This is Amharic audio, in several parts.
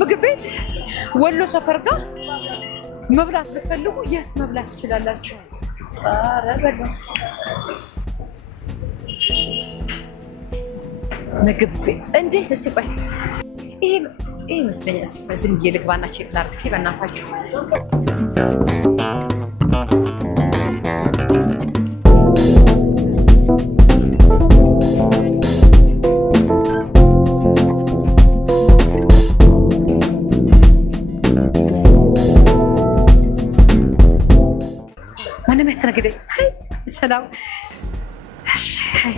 ምግብ ቤት ወሎ ሰፈር ጋር መብላት ብትፈልጉ የት መብላት ትችላላችሁ? ምግብ ቤት እንዴ! እስቲ ቆይ ይሄ ይመስለኛል። እስቲ ቆይ ዝም ብዬ ልግባና ቼክ ላድርግ እስቲ በእናታችሁ። ማንም ያስተናግደኝ። ሰላም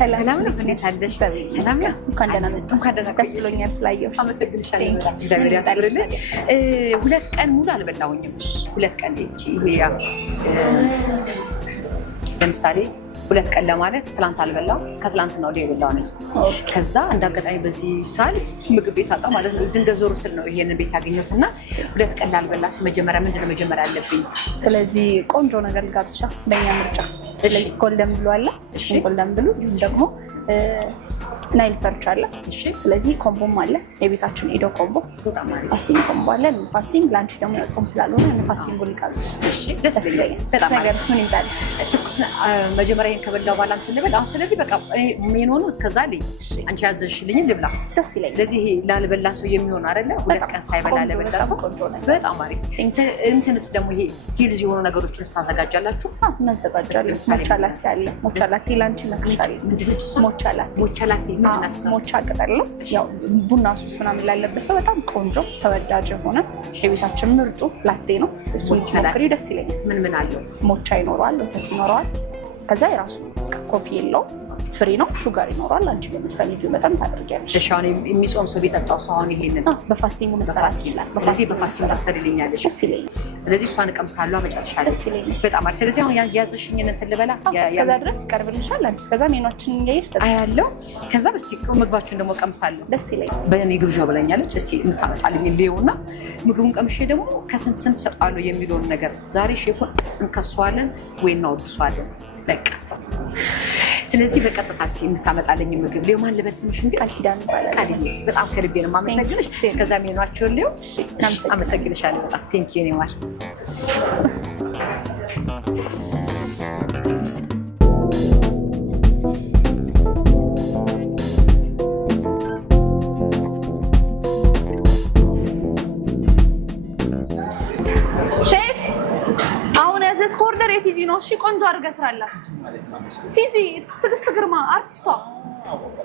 ሰላም ነው። እንዴት አለሽ? ሰላም ነው። እንኳን ደህና መጣ። እንኳን ደህና ደስ ብሎኛል ስላየሁሽ። አመሰግንሻለሁ። እግዚአብሔር ያክብርልኝ። 2 ቀን ሙሉ አልበላሁኝም። 2 ቀን ይሄ ለምሳሌ 2 ቀን ለማለት ትላንት አልበላው ከትላንትና ወዲያ የበላው ነኝ። ከዛ እንዳጋጣሚ በዚህ ሳልፍ ምግብ ቤት አጣ ማለት ነው። ድንገት ዞር ስል ነው ይሄንን ቤት ያገኘሁትና 2 ቀን ላልበላ መጀመሪያ ምንድነው መጀመሪያ አለብኝ? ስለዚህ ቆንጆ ነገር ጋብቻ በእኛ ምርጫ ጎልደን ብሉ አለ። ጎልደን ብሉ ደግሞ ናይል ፐርች አለ። ስለዚህ ኮምቦም አለ። የቤታችን ኤዶ ኮምቦ ፋስቲንግ ኮምቦ አለ። ፋስቲንግ ላንች ደግሞ ያጾም ስላልሆነ ፋስቲንግ ሊካዝ ደስ ይለኛል በጣም ነገር ምን ይባል ትኩስ መጀመሪያ ከበላው ባላ እንትን ልበል። አሁን ስለዚህ በቃ ሜኖኑ እስከዛ ላይ አንቺ ያዘሽልኝ ልብላ። ደስ ይለኛል። ስለዚህ ይሄ ላልበላ ሰው የሚሆን አይደለ? 2 ቀን ሳይበላ ለበላ ሰው በጣም አሪፍ። እንትንስ ደግሞ ይሄ ሂልዝ የሆኑ ነገሮችን ታዘጋጃላችሁ? እናዘጋጃለን። ሞቻላቴ አለ። ሞቻላቴ ላንች መክሻል ምንድነው? ሞቻላቴ ሞቻ ቅጠል ነው። ያው ቡና ሱስ ምናምን ላለበት ሰው በጣም ቆንጆ ተወዳጅ የሆነ የቤታችን ምርጡ ላቴ ነው። እሱን ሞክሪ፣ ደስ ይለኛል። ምን አለው? ሞቻ ይኖረዋል፣ ወተት ይኖረዋል። ከዛ የራሱ ኮፊ የለውም፣ ፍሪ ነው። ሹጋር ይኖረዋል። አንቺ በምትፈልጊው መጠን ታደርጊያለሽ። እሺ አሁን የሚጾም ሰው ቢጠጣው ሰው አሁን ይሄንን በፋስቲንጉ መሰራት ይላል። ስለዚህ በፋስቲንግ ታሰሪልኛለሽ። ደስ ይለኛል። ስለዚህ እሷን እቀምሳለሁ መጨረሻ ላይ። ደስ ይለኛል በጣም አሪፍ። ስለዚህ አሁን ያዘሽኝን እንትን ልበላ እስከዛ ድረስ ይቀርብልሻል። አንቺ እስከዛ ሜኗችንን እያየሽ አያለሁ። ከዛ እስቲ ምግባችሁን ደግሞ እቀምሳለሁ። ደስ ይለኛል። በእኔ ግብዣው ብላኛለች። እስቲ የምታመጣልኝ ሊውና ምግቡን ቀምሼ ደግሞ ከስንት ሰጣለሁ የሚለውን ነገር ዛሬ ሼፉን እንከሷለን ወይ እናወድሷለን በቃ። ስለዚህ በቀጥታ እስቲ የምታመጣልኝ ምግብ ሊው ማን ልበል ስምሽ? እንግዲህ ቃል ኪዳን ይባላል። ቃልዬ በጣም ከልቤ ነው የማመሰግንሽ። እስከዛ ሜኗቸውን ሊው አመሰግንሻለሁ በጣም ቴንኪው። እኔ ማር ስኮርደር የቲጂ ነው። እሺ ቆንጆ አድርገህ ስራላት ቲጂ። ትዕግስት ግርማ አርቲስቷ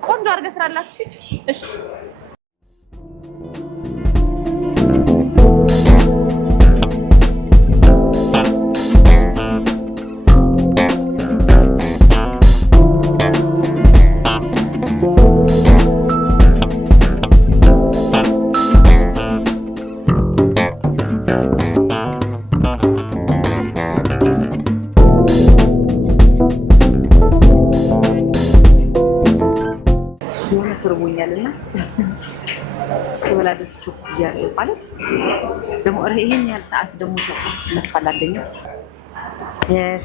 ቆንጆ አድርገህ ስራላት። እሺ ትርቦኛልና እስከበላ ደስ ቸኩያለሁ ማለት ደግሞ ይሄን ያህል ሰዓት ደግሞ መጥቷል። አንደኛው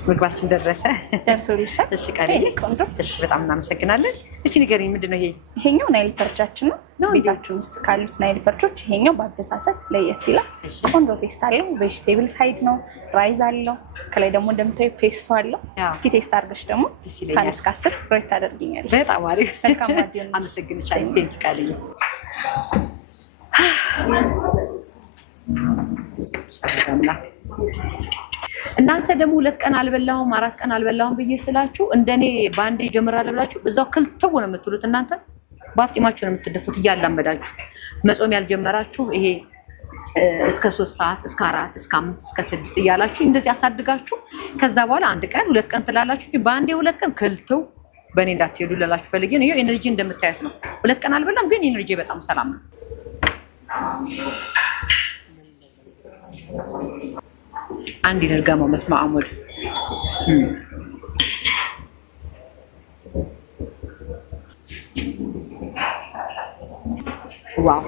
ምግባችን ደረሰ። ደርሶልሻል? እሺ ቃልዬ ቆንጆ። እሺ በጣም እናመሰግናለን። እስቲ ንገሪኝ ምንድነው ይሄ? ይሄኛው ናይል ፐርቻችን ነው። ቤታችን ውስጥ ካሉት ናይል ፐርቾች ይሄኛው በአበሳሰብ ለየት ይላል። ቆንጆ ቴስት አለው። ቬጅቴብል ሳይድ ነው። ራይዝ አለው። ከላይ ደግሞ እንደምታዩ ፔስቶ አለው። እስኪ ቴስት አድርገሽ ደግሞ ካለ እስከ 10 ሬት ታደርጊኛለሽ። በጣም አሪፍ። መልካም አዲዮ። አመሰግንሻለሁ። ቴንኪ ቃልዬ። እናንተ ደግሞ 2 ቀን አልበላሁም 4 ቀን አልበላሁም ብዬ ስላችሁ እንደኔ ባንዴ ጀምራለሁ ብላችሁ እዛው ክልተው ነው የምትሉት። እናንተ ባፍጢማችሁ ነው የምትደፉት እያላመዳችሁ። መጾም ያልጀመራችሁ ይሄ እስከ 3 ሰዓት እስከ 4 እስከ 5 እስከ 6 እያላችሁ እንደዚህ አሳድጋችሁ ከዛ በኋላ 1 ቀን 2 ቀን ትላላችሁ እንጂ ባንዴ 2 ቀን ክልተው በእኔ እንዳትሄዱ ልላችሁ ፈልጌ ነው። ይሄ ኤነርጂ እንደምታዩት ነው። 2 ቀን አልበላም ግን ኤነርጂ በጣም ሰላም ነው። አንድ ይደርጋማው መስማ አሞድ ዋው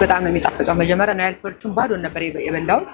በጣም ነው የሚጣፍጠው። መጀመሪያ ናይል ፐርቹን ባዶ ነበር የበላሁት።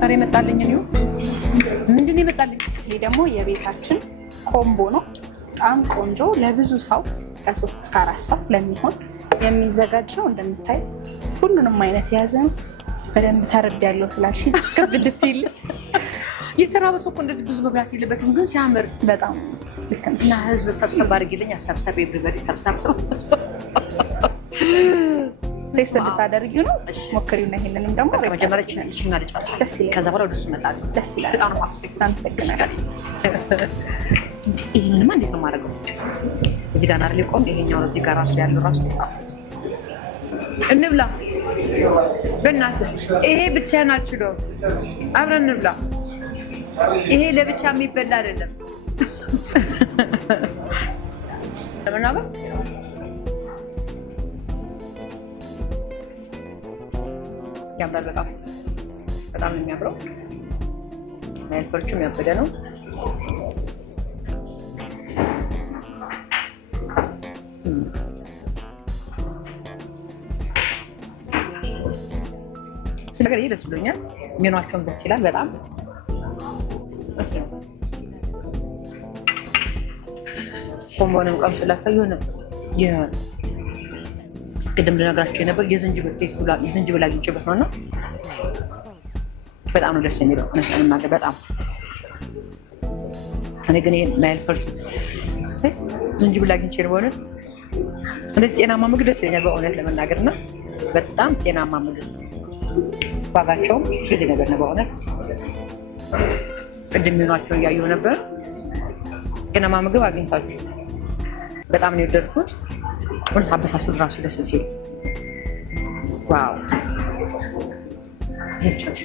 ታሪ መጣልኝ ነው ምንድን ነው የመጣልኝ? ይሄ ደግሞ የቤታችን ኮምቦ ነው። በጣም ቆንጆ ለብዙ ሰው ከ3 እስከ 4 ሰው ለሚሆን የሚዘጋጅ ነው። እንደምታይ ሁሉንም አይነት የያዘ ነው። በደንብ ተርድ ያለው ስላልሽ ከብድት ይል የተራበ ሰው እኮ እንደዚህ ብዙ መብላት የለበትም፣ ግን ሲያምር በጣም ልክ ነው። እና ህዝብ ሰብሰብ አድርጊልኝ፣ አሰብሰብ ኤቭሪባዲ ሰብሰብ ሰው ቴስት እንድታደርጊው ነው። ሞክሪው ነው። ይሄንንም ደግሞ መጀመሪያ እቺና ልጨርስ፣ ከዛ በኋላ ወደሱ እመጣለሁ። ደስ ይላል። በጣም ነው አመሰግናለሁ። ይሄንንማ እንዴት ነው የማደርገው? እዚህ ጋር አይደል ቆም፣ ይሄኛው እዚህ ጋር ራሱ ያለው ራሱ ሲጣፍጥ እንብላ። በእናትህ ይሄ ብቻዬን አልችለውም። አብረን እንብላ። ይሄ ለብቻ የሚበላ አይደለም። ለምናበ ያምራል። በጣም በጣም ነው የሚያምረው። ናይል ፐርቹም ያበደ ነው። ስለገር ይሄ ደስ ብሎኛል። ሜኗቸውም ደስ ይላል በጣም ኮምቦንም ቀምስላችሁ የሆነ ቅድም ልነግራችሁ የነበር የዝንጅብል ቴስቱ የዝንጅብል አግኝቼበት ነውና በጣም ነው ደስ የሚለው ለመናገር በጣም እኔ ግን ናይል ፐርቹ ዝንጅብል አግኝቼ ነው በእውነት እንደዚህ ጤናማ ምግብ ደስ ይለኛል በእውነት ለመናገር እና በጣም ጤናማ ምግብ ዋጋቸውም ጊዜ ነገር ነው በእውነት ቅድም ሜኗቸውን እያየሁ ነበር። ጤናማ ምግብ አግኝታችሁ በጣም ነው የወደድኩት። እውነት አበሳሰሉ ራሱ ደስ ሲል ዋው ዘቻች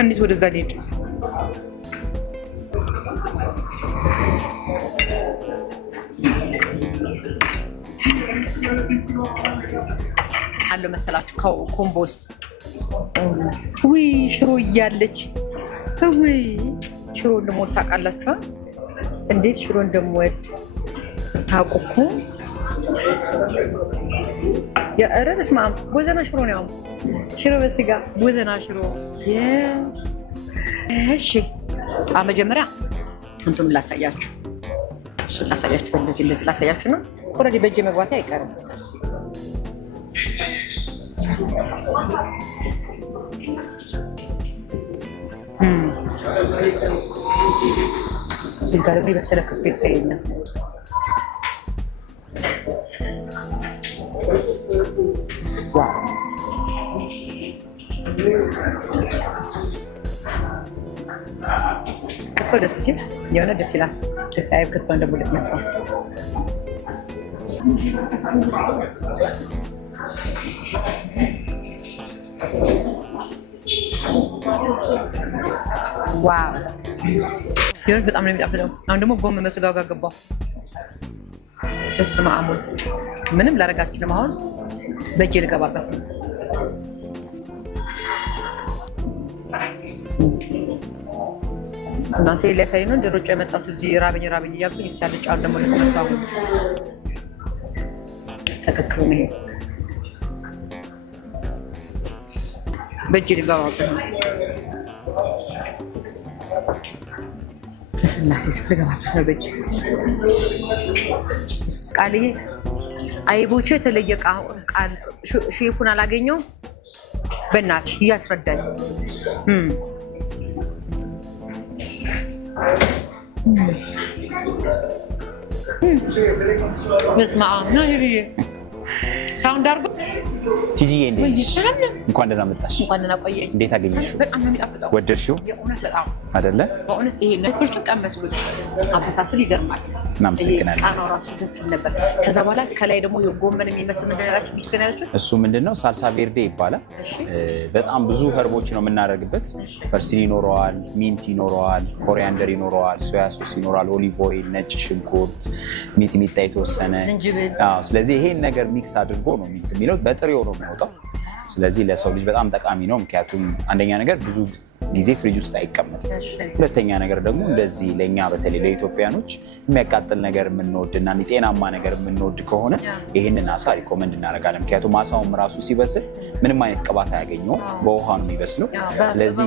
እንዴት ወደዛ ልሄድ አለው መሰላችሁ ኮምቦ ውስጥ ውይ ሽሮ እያለች ውይ ሽሮ እንደምወድ ታውቃላችሁ። እንዴት ሽሮ እንደምወድ ታውቁ እኮ የኧረ በስመ አብ ቦዘና ሽሮ ነው። ሽሮ በስጋ ቦዘና ሽሮ የስ እሺ። መጀመሪያ እንትኑን ላሳያችሁ፣ እሱን ላሳያችሁ፣ እንደዚህ ላሳያችሁ ነው። ኦልሬዲ በእጄ መግባቴ አይቀርም። እዚህ ጋር ደግሞ የበሰለ ክፍል ይታየኛል። ክትፎ ደስ ሲል የሆነ ደስ ይላል። ደስ አይብ ክትፎ እንደቡልት መስሏል። ዋው ይሁን በጣም ነው የሚጣፍጠው። አሁን ደግሞ ጎመን መስጋው ጋር ገባው። ደስ ማአሙል ምንም ላረጋችንም አሁን በእጄ ልገባበት ነው። እናንተ ሊያሳይ ነው እንደሮጫ የመጣሁት እዚህ ራበኝ እያልኩኝ እስቻለች። አሁን ደግሞ ልቆመጣው ተከክሩ ነው በእጄ ልገባበት ነው። ለስላሴ ልገባበት ነው በእጄ። ቃልዬ አይቦቹ የተለየ ቃል ሼፉን አላገኘውም። በእናትሽ እያስረዳኝ በስመ አብ ነው ይሄ ሳውንድ አድርጎ ቲጂዬ እንኳን ደህና መጣሽ። እንኳን ደህና ቆየኝ። እንዴት አገኘሽው? በጣም ነው የሚጣፍጠው። ወደድሽው? የእውነት በጣም አይደለ? በእውነት ይሄ ነጭ ቀመስኩት። አበሳሰሉ ይገርማል። እናመሰግናለን። ቃናው ራሱ ደስ ይል ነበር። ከዛ በኋላ ከላይ ደግሞ የጎመን የሚመስል ነገር ያላችሁ ሚስቴን ያላችሁ እሱ ምንድነው? ሳልሳ ቬርዴ ይባላል። በጣም ብዙ ህርቦች ነው የምናደርግበት። ፐርሲል ይኖረዋል፣ ሚንት ይኖረዋል፣ ኮሪያንደር ይኖረዋል፣ ሶያ ሶስ ይኖረዋል፣ ኦሊቭ ኦይል፣ ነጭ ሽንኩርት፣ ሚጥሚጣ የተወሰነ ዝንጅብል። ስለዚህ ይሄን ነገር ሚክስ አድርጎ ነው የሚለው በጥሬው ነው የሚወጣው። ስለዚህ ለሰው ልጅ በጣም ጠቃሚ ነው። ምክንያቱም አንደኛ ነገር ብዙ ጊዜ ፍሪጅ ውስጥ አይቀመጥም። ሁለተኛ ነገር ደግሞ እንደዚህ ለእኛ በተለይ ለኢትዮጵያኖች የሚያቃጥል ነገር የምንወድ እና ጤናማ ነገር የምንወድ ከሆነ ይህንን አሳ ሪኮመንድ እናደርጋለን። ምክንያቱም አሳውም ራሱ ሲበስል ምንም አይነት ቅባት አያገኘውም፣ በውሃ ነው የሚበስለው። ስለዚህ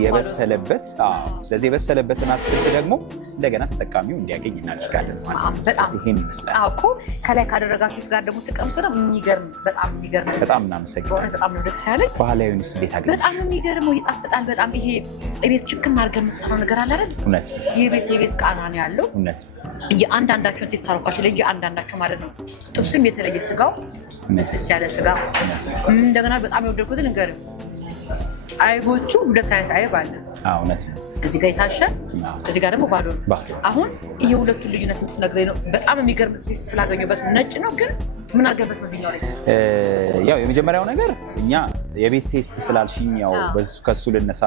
የበሰለበትን አትክልት ደግሞ እንደገና ተጠቃሚው እንዲያገኝ እናደርጋለን ማለት ነው። ስለዚህ ይሄን ይመስላል እኮ ከላይ ካደረጋችሁት ጋር ደግሞ ስቀምሱ ነው የሚገርም፣ በጣም የሚገርም። በጣም እናመሰግናለን። በጣም ነው ደስ ያለኝ። ባህላዊውን እንዴት አገኘሽ? በጣም የሚገርመው ይጣፍጣል በጣም። ይሄ የቤት ችክን አድርገን የምትሰራው ነገር አለ አይደል? እውነት የቤት ቃና ነው ያለው። እውነት የአንዳንዳቸውን ቴስት አደረኳቸው ለየአንዳንዳቸው ማለት ነው። ጥብስም የተለየ ስጋው ደስ ያለ ስጋ። እንደገና በጣም የወደድኩት ልንገርህ፣ አይቦቹ ሁለት አይነት አይብ አለ። እውነት እዚህ ጋር የታሸ እዚህ ጋር ደግሞ ባዶ ነው። አሁን ይሄ ሁለቱን ልዩነት እንድትነግረኝ ነው። በጣም የሚገርም ቴስት ስላገኘሁበት ነጭ ነው ግን ምን አድርገበት በዚህኛው ላይ? ያው የመጀመሪያው ነገር እኛ የቤት ቴስት ስላልሽኝ ያው ከሱ ልነሳ።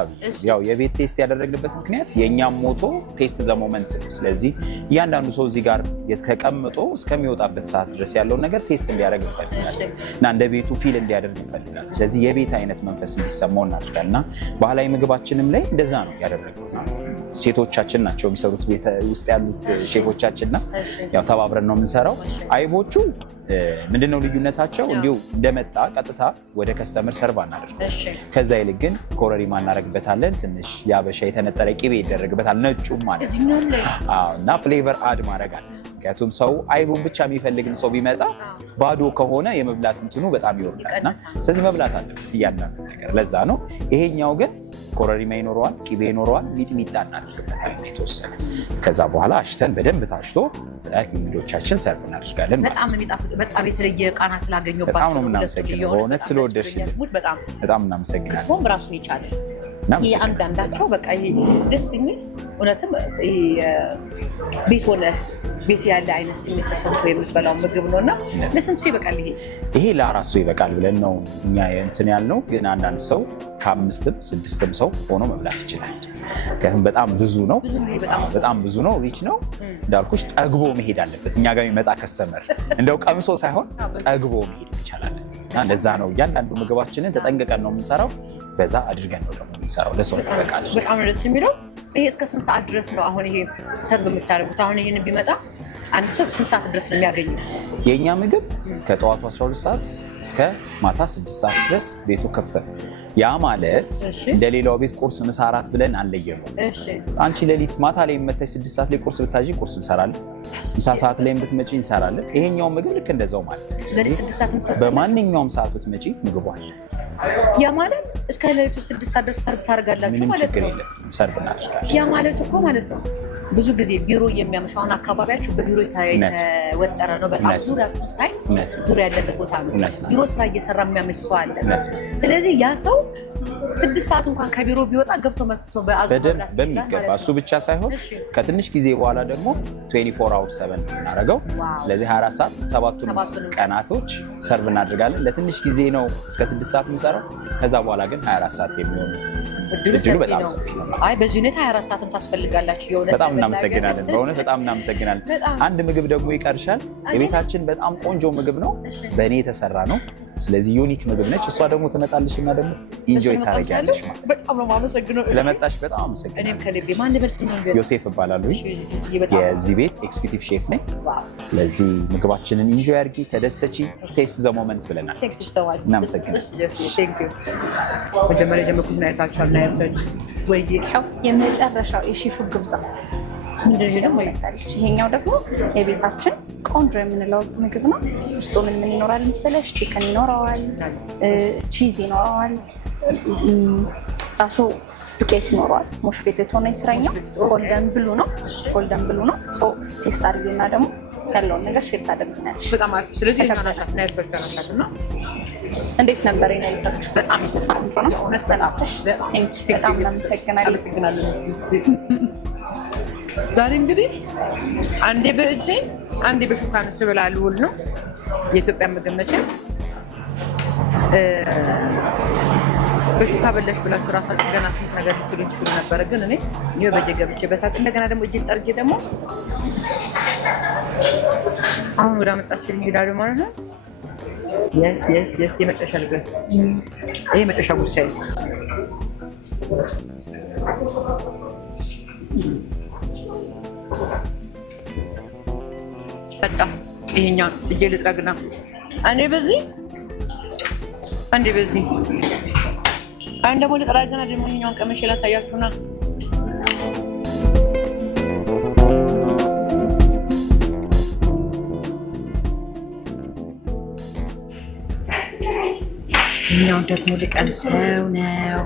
ያው የቤት ቴስት ያደረግንበት ምክንያት የእኛም ሞቶ ቴስት ዘ ሞመንት ነው። ስለዚህ እያንዳንዱ ሰው እዚህ ጋር ተቀምጦ እስከሚወጣበት ሰዓት ድረስ ያለውን ነገር ቴስት እንዲያደርግ ይፈልጋል እና እንደ ቤቱ ፊል እንዲያደርግ ይፈልጋል። ስለዚህ የቤት አይነት መንፈስ እንዲሰማው እናደርጋል እና ባህላዊ ምግባችንም ላይ እንደዛ ነው ያደረግነው። ሴቶቻችን ናቸው የሚሰሩት፣ ቤት ውስጥ ያሉት ሼፎቻችንና ያው ተባብረን ነው የምንሰራው። አይቦቹ ምንድነው ልዩነታቸው? እንዲሁ እንደመጣ ቀጥታ ወደ ከስተመር ሰርቭ አናደርግ። ከዛ ይልቅ ግን ኮረሪማ እናደርግበታለን፣ ትንሽ የአበሻ የተነጠረ ቅቤ ይደረግበታል፣ ነጩም ማለት ነው እና ፍሌቨር አድ ማድረግ አለ። ምክንያቱም ሰው አይቡን ብቻ የሚፈልግም ሰው ቢመጣ ባዶ ከሆነ የመብላት እንትኑ በጣም ይወርዳልና ስለዚህ መብላት አለበት እያንዳንዱ ነገር። ለዛ ነው ይሄኛው ግን ኮረሪማ ይኖረዋል፣ ቅቤ ይኖረዋል፣ ሚጥሚጣ እናደርግበታለን የተወሰነ። ከዛ በኋላ አሽተን በደንብ ታሽቶ እንግዶቻችን ሰርቭ እናደርጋለን። በጣም የሚጣፍጥ በጣም የተለየ ቃና ስላገኘሁባቸው በጣም ነው የምናመሰግነው። በእውነት ስለወደድሽልን በጣም እናመሰግናለን። ሆም ራሱን የቻለ አንዳንዳቸው በቃ ደስ የሚል እውነትም ቤት ሆነ ቤት ያለ አይነት ስሜት ተሰምቶ የምትበላው ምግብ ነው እና ለስንት ሰው ይበቃል? ይሄ ለአራት ሰው ይበቃል ብለን ነው እኛ እንትን ያልነው። ግን አንዳንድ ሰው ከ5ም 6ም ሰው ሆኖ መብላት ይችላል። በጣም ብዙ ነው፣ በጣም ብዙ ነው፣ ሪች ነው። እንዳልኩሽ ጠግቦ መሄድ አለበት። እኛ ጋር የሚመጣ ከስተመር እንደው ቀምሶ ሳይሆን ጠግቦ መሄድ ይቻላል። እና እንደዛ ነው እያንዳንዱ ምግባችንን ተጠንቅቀን ነው የምንሰራው። በዛ አድርገን ነው ደግሞ የምንሰራው። ለሰው ይበቃል። በጣም ደስ የሚለው ይሄ እስከ ስንት ሰዓት ድረስ ነው አሁን ይሄ ሰርቭ የምታደርጉት? አሁን ይሄን ቢመጣ አንድ ሰው ስንት ሰዓት ድረስ ነው የሚያገኘው? የእኛ ምግብ ከጠዋቱ 12 ሰዓት እስከ ማታ 6 ሰዓት ድረስ ቤቱ ክፍት ነው። ያ ማለት እንደ ሌላው ቤት ቁርስ፣ ምሳ፣ እራት ብለን አንለየነው። አንቺ ሌሊት ማታ ላይ የምትመጪ 6 ሰዓት ላይ ቁርስ ብታዥ ቁርስ እንሰራለን፣ ምሳ ሰዓት ላይ ብትመጪ እንሰራለን። ይሄኛው ምግብ ልክ እንደዛው ማለት ነው። በማንኛውም ሰዓት ብትመጪ ምግቡ አለ። ያ ማለት እስከ ሌሊቱ 6 ሰዓት ድረስ ሰርቭ ታደርጋላችሁ ማለት ነው? ምንም ችግር የለም፣ ሰርቭ እናደርጋለን። ያ ማለት እኮ ማለት ነው ብዙ ጊዜ ቢሮ የሚያመሻው አሁን አካባቢያችሁ በቢሮ የተወጠረ ነው። በጣም ዙሪያችሁ ሳይ ዙሪያ ያለበት ቦታ ነው። ቢሮ ስራ እየሰራ የሚያመሽ ሰው አለ። ስለዚህ ያ ሰው 6 ሰዓት እንኳን ከቢሮ ቢወጣ ገብቶ መጥቶ በሚገባ እሱ ብቻ ሳይሆን ከትንሽ ጊዜ በኋላ ደግሞ 24 hours 7 እናደርገው። ስለዚህ 24 ሰዓት 7ቱን ቀናቶች ሰርቭ እናደርጋለን። ለትንሽ ጊዜ ነው እስከ 6 ሰዓት የምንሰራው። ከዛ በኋላ ግን 24 ሰዓት የሚሆኑ እድሉ በጣም ሰፊ ነው። አይ በዚህ ሁኔታ 24 ሰዓትም ታስፈልጋላችሁ። የሆነ በጣም እናመሰግናለን። በእውነት በጣም እናመሰግናለን። አንድ ምግብ ደግሞ ይቀርሻል። የቤታችን በጣም ቆንጆ ምግብ ነው፣ በእኔ የተሰራ ነው። ስለዚህ ዩኒክ ምግብ ነች። እሷ ደግሞ ትመጣልሽ እና ደግሞ ኢንጆይ ታደርጊያለሽ ማለት ነው። በጣም ነው የማመሰግነው ስለመጣሽ። በጣም አመሰግናለሁ። እኔም ከልቤ ማን ልበል ስምህን? ዮሴፍ እባላለሁ። የዚህ ቤት ኤክስኪዩቲቭ ሼፍ ነኝ። ስለዚህ ምግባችንን ኢንጆይ አድርጊ፣ ተደሰቺ። ቴስት ዘ ሞመንት ብለናል። እናመሰግናለን። መጀመሪያ ጀመርኩት ነው ያልካቸው እና የመጨረሻው የሼፉ ግብዣ ምንድነው ደግሞ ይታለች። ይሄኛው ደግሞ የቤታችን ቆንጆ የምንለው ምግብ ነው። ውስጡ ምን ይኖራል መሰለሽ? ቺከን ይኖረዋል፣ ቺዝ ይኖረዋል፣ ራሱ ዱቄት ይኖረዋል። ሙሽ ቤት የተሆነ ይስራኛው ጎልደን ብሉ ነው። ጎልደን ብሉ ነው። ቴስት አድርጌና ደግሞ ያለውን ነገር ሼር ታደርግናለሽ። በጣም አሪፍ። ስለዚህ እናናሻት እና ያልበርቻናሻት እና እንዴት ነበር ይናይታችሁ? በጣም ይተሳሰራል። የእውነት በጣም እናመሰግናለን። ዛሬ እንግዲህ አንዴ በእጄ አንዴ በሹካ ስበላ ልውል ነው። የኢትዮጵያ ምግብ መቼም በሹካ በላሽ ብላችሁ ራሳችሁ ገና ስንት ነገር ልትሉ ትችሉ ነበረ። ግን እኔ ይሄ በእጄ ገብቼበታለሁ። እንደገና ደግሞ እጄን ጠርጌ ደግሞ አሁን ወደ አመጣችልኝ እሄዳለሁ ማለት ነው። የስ የመጨረሻ ልግረስ። ይሄ መጨረሻ ጉርሻዬ በጣም ይሄኛው እጄ ልጥረግና አንዴ በዚህ አንዴ በዚህ አንዴ ደግሞ ልጥረግና ደግሞ ይሄኛውን ቀመሽ ላሳያችሁና ይሄኛውን ደግሞ ልቀምሰው ነው።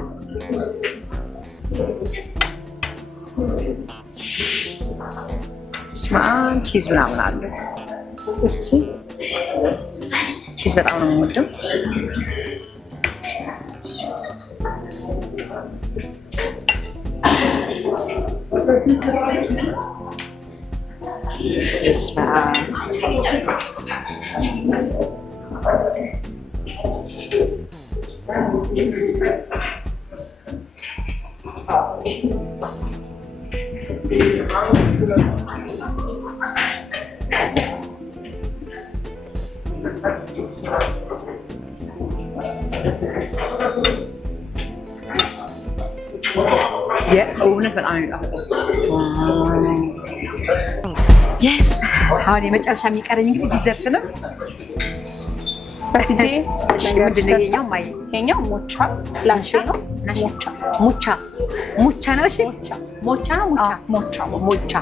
ስማም ቺዝ ምናምን አለ። እስኪ ቺዝ በጣም ነው የምወደው። የእውነት በጣም የሚጣፍጠው የስ አሁን የመጨረሻ የሚቀረኝ እንግዲህ ዲዘርት ነው። ምንድን ነው ይሄኛው? ማይ ይሄኛው ሞቻ ላሼ ነው። ሙቻ ነሽ? ሞቻ ነው። ሞቻ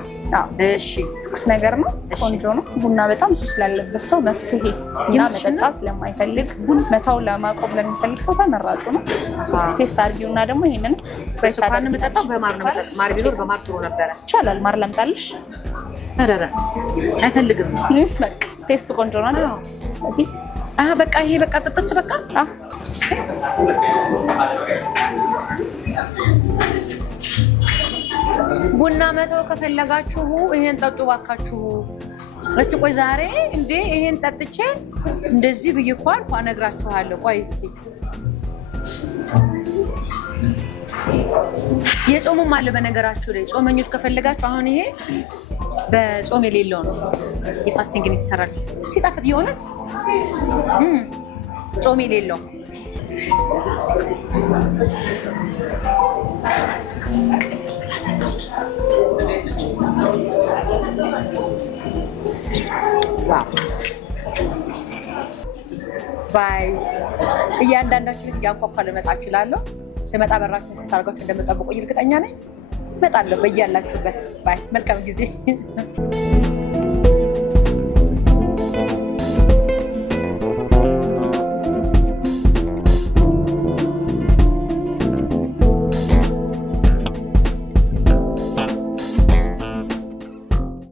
እሺ፣ ትኩስ ነገር ነው። ቆንጆ ነው። ቡና በጣም ሱስ ላለበት ሰው መፍትሄ እና መጠጣት ስለማይፈልግ መታው ለማቆም ለሚፈልግ ሰው ተመራጩ ነው። ቴስት አድርጊውና ደግሞ ይሄንን በስኳር ነው የምጠጣው። በማር ነው የምጠጣው። ማር ቢኖር በማር ጥሩ ነበረ። ይቻላል። ማር ለምጣልሽ? አረረ አይፈልግም። በቃ ቴስቱ ቆንጆ ነው። ስለዚህ በቃ ይሄ በቃ ጥጥት በቃ ቡና መተው ከፈለጋችሁ ይሄን ጠጡ ባካችሁ። እስቲ ቆይ ዛሬ እንዴ ይሄን ጠጥቼ እንደዚህ ብዬ እኮ አልኩ እነግራችኋለሁ። ቆይ እስቲ የጾሙም አለ በነገራችሁ ላይ ጾመኞች ከፈለጋችሁ አሁን ይሄ በጾም የሌለው ነው። የፋስቲንግ ግን ይተሰራል። ሲጣፍጥ የሆነት ጾም የሌለው ባይ እያንዳንዳችሁ ቤት እያንኳኳ ልመጣ እችላለሁ። ስመጣ በራችሁ ታርጋችሁ እንደምጠብቁኝ እርግጠኛ ነኝ። እመጣለሁ በያላችሁበት። ባይ መልካም ጊዜ